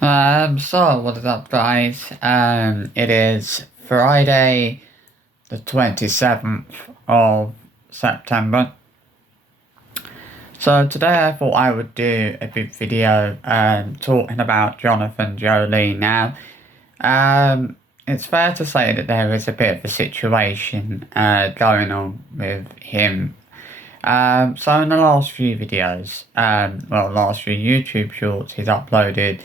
So what is up, guys? It is Friday, the 27th of September. So today I thought I would do a big video, talking about Jonathan Joly. Now, it's fair to say that there is a bit of a situation, going on with him. So in the last few videos, last few YouTube shorts he's uploaded,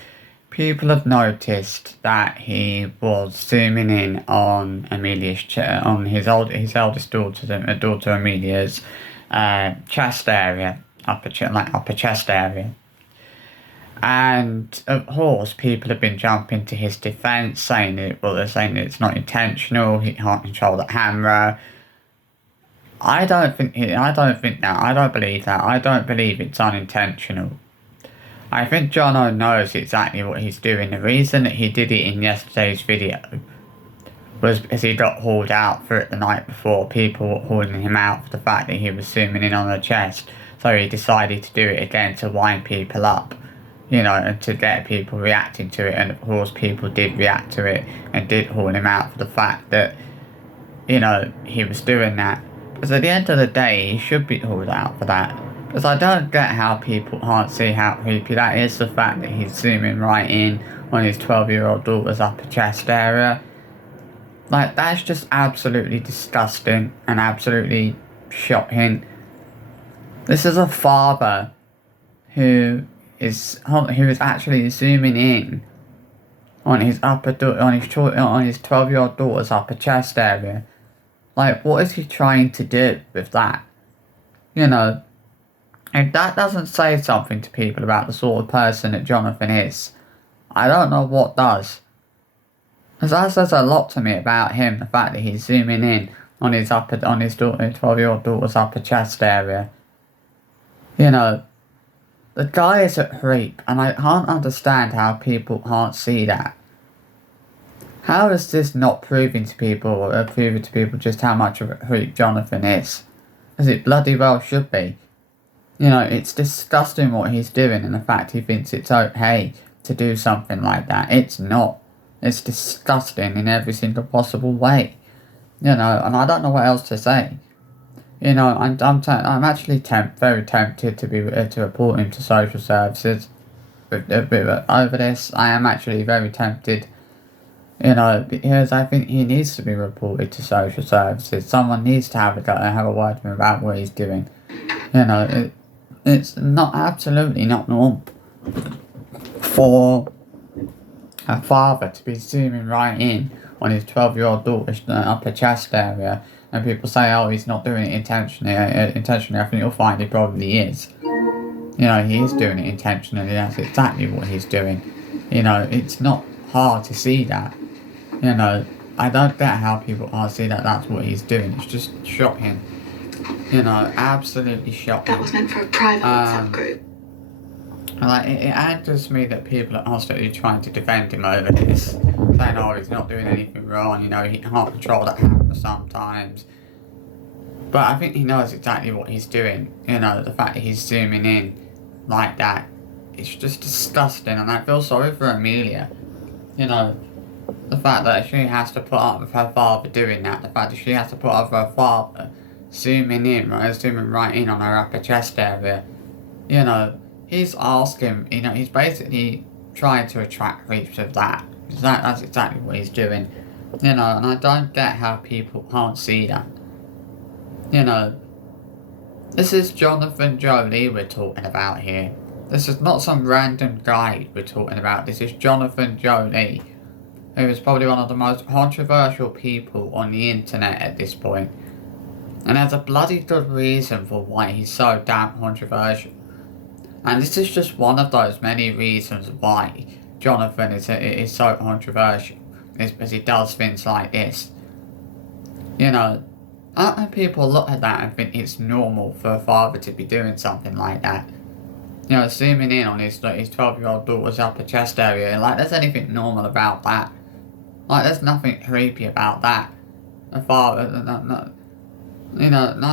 people have noticed that he was zooming in on on his eldest daughter Amelia's chest area, upper chest area. And of course, people have been jumping to his defence, they're saying it's not intentional. He can't control the camera. I don't believe that. I don't believe it's unintentional. I think Jono knows exactly what he's doing. The reason that he did it in yesterday's video was because he got hauled out for it the night before. People were hauling him out for the fact that he was zooming in on the chest. So he decided to do it again to wind people up, and to get people reacting to it. And of course people did react to it and did haul him out for the fact that, he was doing that. Because at the end of the day, he should be hauled out for that. Because I don't get how people can't see how creepy that is, the fact that he's zooming right in on his 12-year-old daughter's upper chest area. Like, that's just absolutely disgusting and absolutely shocking. This is a father who is actually zooming in on his 12-year-old daughter's upper chest area. Like, what is he trying to do with that? If that doesn't say something to people about the sort of person that Jonathan is, I don't know what does. Because that says a lot to me about him, the fact that he's zooming in on his 12-year-old daughter's upper chest area. The guy is a creep, and I can't understand how people can't see that. How is this not proving to people just how much of a creep Jonathan is? As it bloody well should be. It's disgusting what he's doing, and the fact he thinks it's okay to do something like that. It's not. It's disgusting in every single possible way. And I don't know what else to say. I'm actually very tempted to report him to social services. Over this, I am actually very tempted. Because I think he needs to be reported to social services. Someone needs to have a word with him about what he's doing. It's absolutely not normal for a father to be zooming right in on his 12-year-old daughter's upper chest area, and people say, oh, he's not doing it intentionally. I think you'll find he probably is. He is doing it intentionally. That's exactly what he's doing. It's not hard to see that. I don't get how people can't see that that's what he's doing. It's just shocking. Absolutely shocking. That was meant for a private WhatsApp group. It angers me that people are constantly trying to defend him over this, saying, oh, he's not doing anything wrong, he can't control that camera sometimes. But I think he knows exactly what he's doing. The fact that he's zooming in like that, it's just disgusting, and I feel sorry for Amelia. The fact that she has to put up with her father doing that, the fact that she has to put up with her father zooming right in on her upper chest area. He's asking, he's basically trying to attract creeps with that. That's exactly what he's doing. And I don't get how people can't see that. This is Jonathan Joly we're talking about here. This is not some random guy we're talking about. This is Jonathan Joly, who is probably one of the most controversial people on the internet at this point. And there's a bloody good reason for why he's so damn controversial. And this is just one of those many reasons why Jonathan is so controversial. Is because he does things like this. I don't know, people look at that and think it's normal for a father to be doing something like that. Zooming in on his 12-year-old daughter's upper chest area. Like, there's anything normal about that. Like, there's nothing creepy about that. A father, not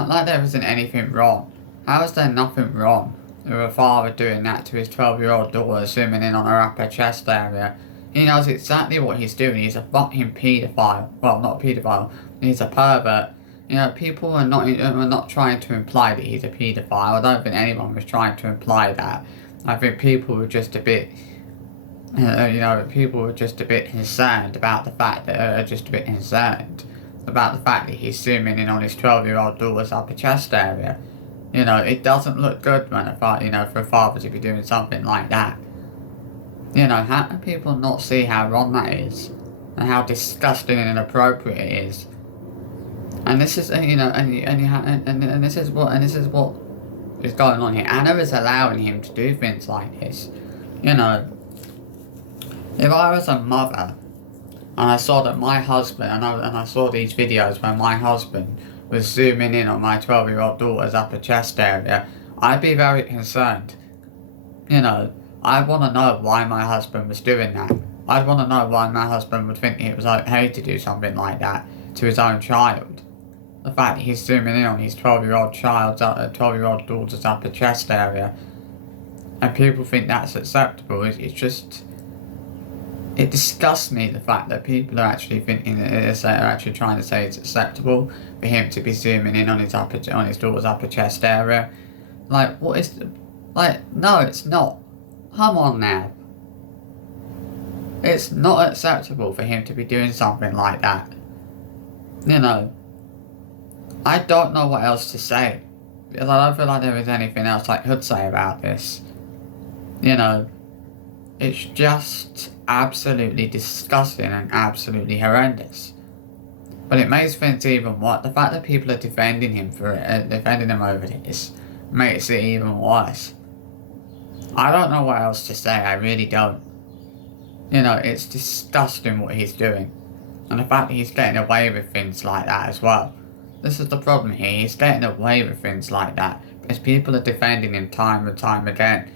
like there isn't anything wrong. How is there nothing wrong a father doing that to his 12-year-old daughter, zooming in on her upper chest area. He knows exactly what he's doing. He's a fucking paedophile. Well, not a paedophile. He's a pervert. You know, people are not trying to imply that he's a paedophile. I don't think anyone was trying to imply that. I think people were just a bit, people were just a bit concerned about the fact that, that he's zooming in on his 12-year-old daughter's upper chest area. You know, it doesn't look good, man, for a father to be doing something like that. You know, how can people not see how wrong that is? And how disgusting and inappropriate it is? And this is, and this is what is going on here. Anna is allowing him to do things like this. You know, if I was a mother, and I saw that my husband, and I saw these videos where my husband was zooming in on my 12-year-old daughter's upper chest area, I'd be very concerned. You know, I want to know why my husband was doing that. I'd want to know why my husband would think it was okay to do something like that to his own child. The fact that he's zooming in on his 12-year-old daughter's upper chest area, and people think that's acceptable, it's just, it disgusts me, the fact that people are actually thinking that are actually trying to say it's acceptable for him to be zooming in on his daughter's upper chest area. Like, what is, no, it's not. Come on now. It's not acceptable for him to be doing something like that. You know, I don't know what else to say, because I don't feel like there is anything else I could say about this. You know, it's just absolutely disgusting and absolutely horrendous. But it makes things even worse. The fact that people are defending him over this, makes it even worse. I don't know what else to say, I really don't. You know, it's disgusting what he's doing. And the fact that he's getting away with things like that as well. This is the problem here, he's getting away with things like that because people are defending him time and time again.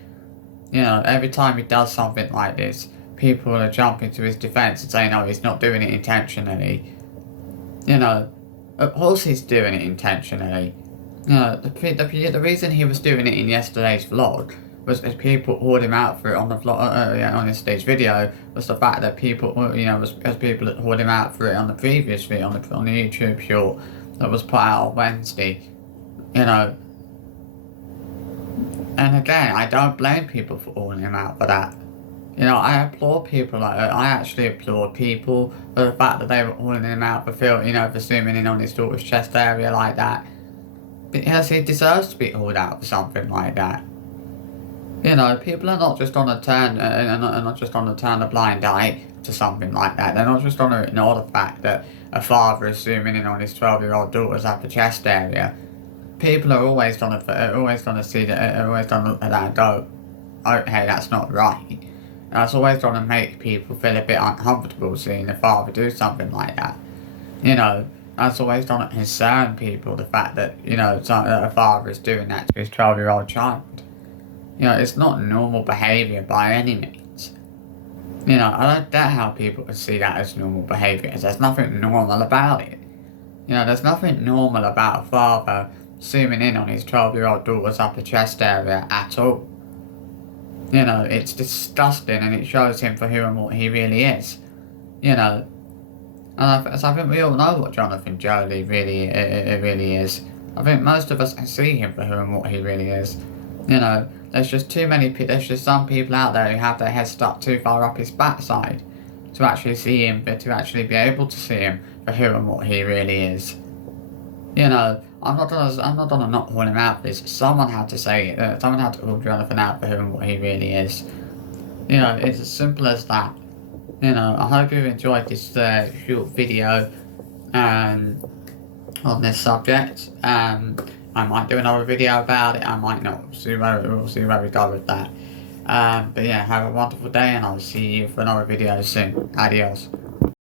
You know, every time he does something like this, people are jumping to his defence and saying, oh, he's not doing it intentionally. You know, of course he's doing it intentionally. You know, the reason he was doing it in yesterday's vlog was as people called him out for it on the vlog, on yesterday's video, was the fact that people, as people that called him out for it on the previous video, on the YouTube short that was put out on Wednesday. You know, and again, I don't blame people for calling him out for that. You know, I applaud people like that. I actually applaud people for the fact that they were calling him out for zooming in on his daughter's chest area like that. Because he deserves to be called out for something like that. You know, people are not just on a turn, a blind eye to something like that. They're not just going to ignore the fact that a father is zooming in on his 12-year-old daughter's upper chest area. People are always going to see that, always going to look at that and go, okay, that's not right. And that's always going to make people feel a bit uncomfortable seeing a father do something like that. You know, that's always going to concern people, the fact that, that a father is doing that to his 12-year-old child. You know, it's not normal behaviour by any means. You know, I don't get how people can see that as normal behaviour, because there's nothing normal about it. You know, there's nothing normal about a father zooming in on his 12-year-old daughter's upper chest area at all. You know, it's disgusting, and it shows him for who and what he really is. You know, and I think we all know what Jonathan Joly really is. I think most of us can see him for who and what he really is. You know, there's just some people out there who have their head stuck too far up his backside to actually see him, to actually be able to see him for who and what he really is. You know, I'm not gonna not call him out for this. Someone had to say it. Someone had to call Jonathan out for who and what he really is. You know, it's as simple as that. You know, I hope you've enjoyed this short video on this subject. I might do another video about it, I might not. We'll see where we go with that. But yeah, have a wonderful day, and I'll see you for another video soon. Adios.